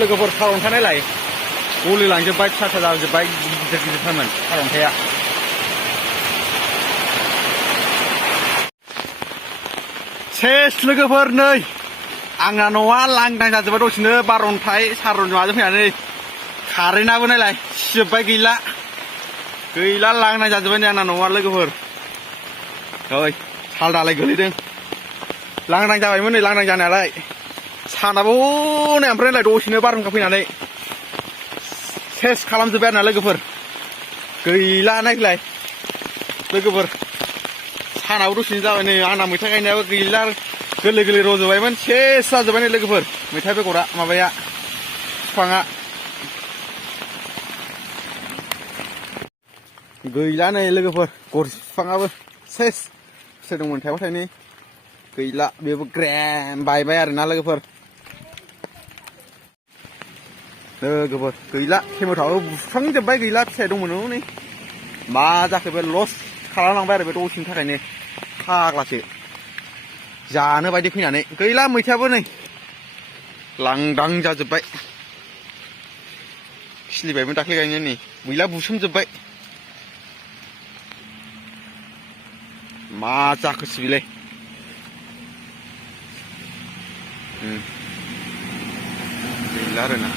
लोगोफोर सारअन्थाइनायलाय गलिलांजोब्बाय फिसा फिसा जाजोब्बाय गिदिर गिदिरथारमोन सारअन्थाइया। सेस लोगोफोर नै आंना न'आ लांदां जाजोब्बाय दसेनो बारअन्थाइ सारअन्थाइजों फैनानै कारेन्टआबो नायलाय सिजोब्बाय गैला लांदां जाजोब्बाय नै आंना न'आ लोगोफोर। ओइ साल दालाय गोलैदों लांदां जाबायमोन नै लांदां जानायालाय सानाबो हनै ओमफ्राय नायलाय दसेनो बारहुंखा फैनानै सेस खालामजोब्बाय आरोना लोगोफोर गैला नायलाय लोगोफोर सानाबो दसेनो जाबाय नै आंना मैथा गायनायाबो गैला गोरलै रज'बायमोन सेस जाजोब्बाय नै लोगोफोर मैथा बेगरा माबाया बिफाङा गैला नै लोगोफोर गरसि बिफाङाबो सेस फिथाइ दंमोन थाइबा थाइनै गैला बेबो ग्रेम बायबाय आरोना लोगोफोर गैला टेमेट'आबो बुस्रांजोब्बाय गैला फिथाइ दंमोन नै मा जाखो बे लस खालामलांबाय आरो बे दसेनि थाखायनो फाग्लासो जानो बायदि फैनानै गैला मैथायाबो नै लांदां जाजोब्बाय खिलिबायमोन दाख्लै गायनाया नै गैला बुसोमजोब्बाय मा जाखोसै बेलाय गैला आरोना